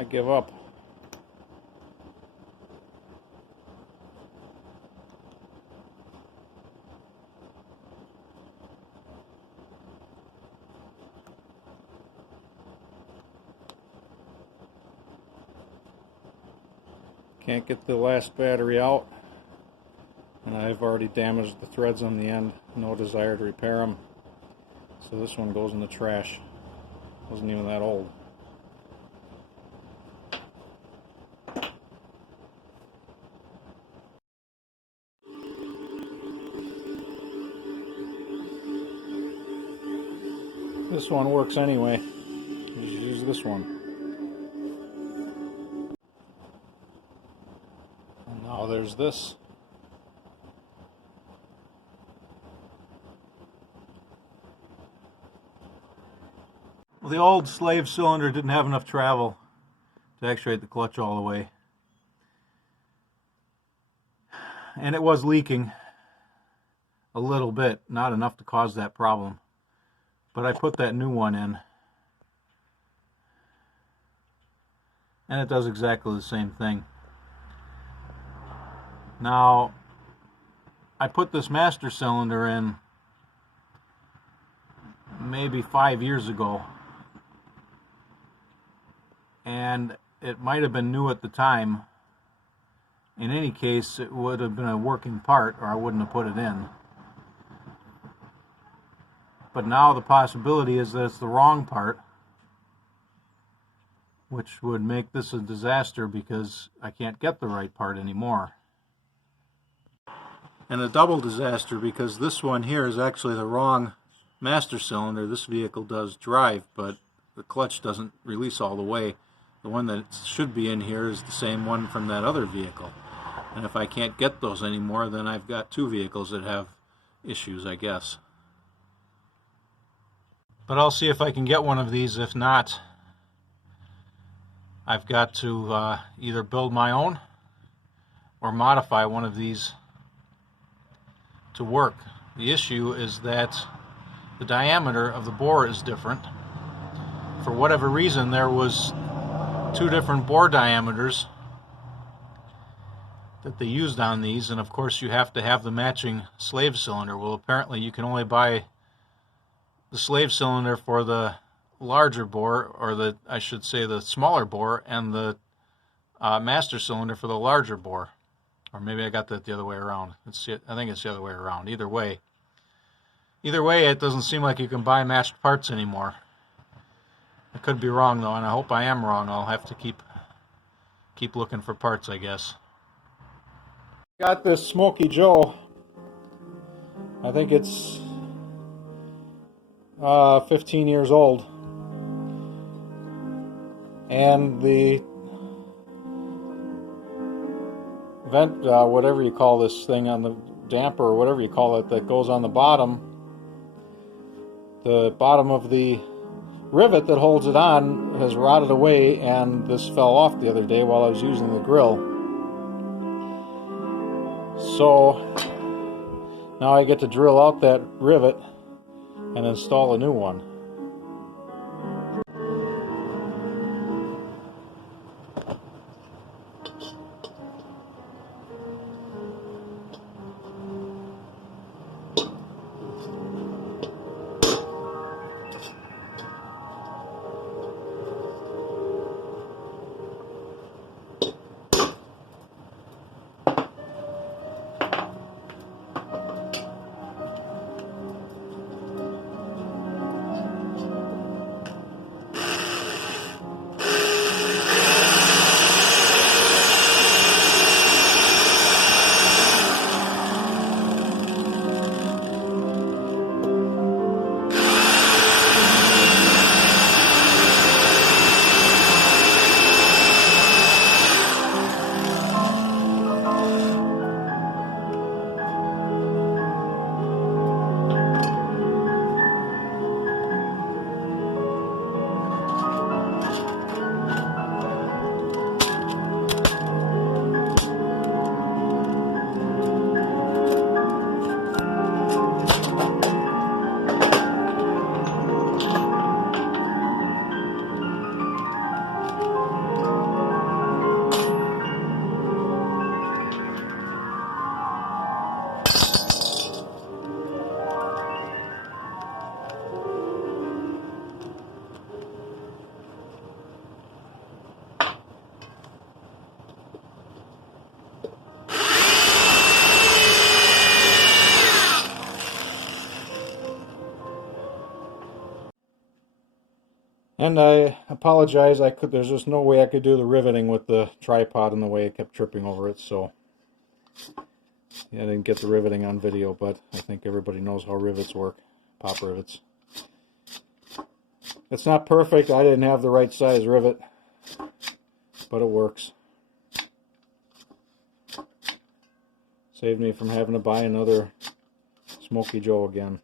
I give up. Can't get the last battery out, and I've already damaged the threads on the end. No desire to repair them. So this one goes in the trash. Wasn't even that old. This one works anyway. Just use this one. And now there's this. Well, the old slave cylinder didn't have enough travel to actuate the clutch all the way. And it was leaking a little bit, not enough to cause that problem. But I put that new one in, and it does exactly the same thing. Now, I put this master cylinder in maybe 5 years ago, and it might have been new at the time. In any case, it would have been a working part, or I wouldn't have put it in. But now the possibility is that it's the wrong part, which would make this a disaster because I can't get the right part anymore. And a double disaster because this one here is actually the wrong master cylinder. This vehicle does drive, but the clutch doesn't release all the way. The one that should be in here is the same one from that other vehicle. And if I can't get those anymore, then I've got two vehicles that have issues, I guess. But I'll see if I can get one of these. If not, I've got to either build my own or modify one of these to work. The issue is that the diameter of the bore is different. For whatever reason, there was two different bore diameters that they used on these, and of course you have to have the matching slave cylinder. Well, apparently you can only buy the slave cylinder for the larger bore, or I should say the smaller bore, and the master cylinder for the larger bore. Or maybe I got that the other way around. I think it's the other way around. Either way, it doesn't seem like you can buy matched parts anymore. I could be wrong though, and I hope I am wrong. I'll have to keep looking for parts, I guess. Got this Smokey Joe. I think it's 15 years old, and the vent, whatever you call this thing on the damper, or whatever you call it, that goes on the bottom of the rivet that holds it on has rotted away, and this fell off the other day while I was using the grill. So now I get to drill out that rivet and install a new one. And I apologize, there's just no way I could do the riveting with the tripod in the way. I kept tripping over it, so yeah, I didn't get the riveting on video, but I think everybody knows how rivets work, pop rivets. It's not perfect, I didn't have the right size rivet, but it works. Saved me from having to buy another Smokey Joe again.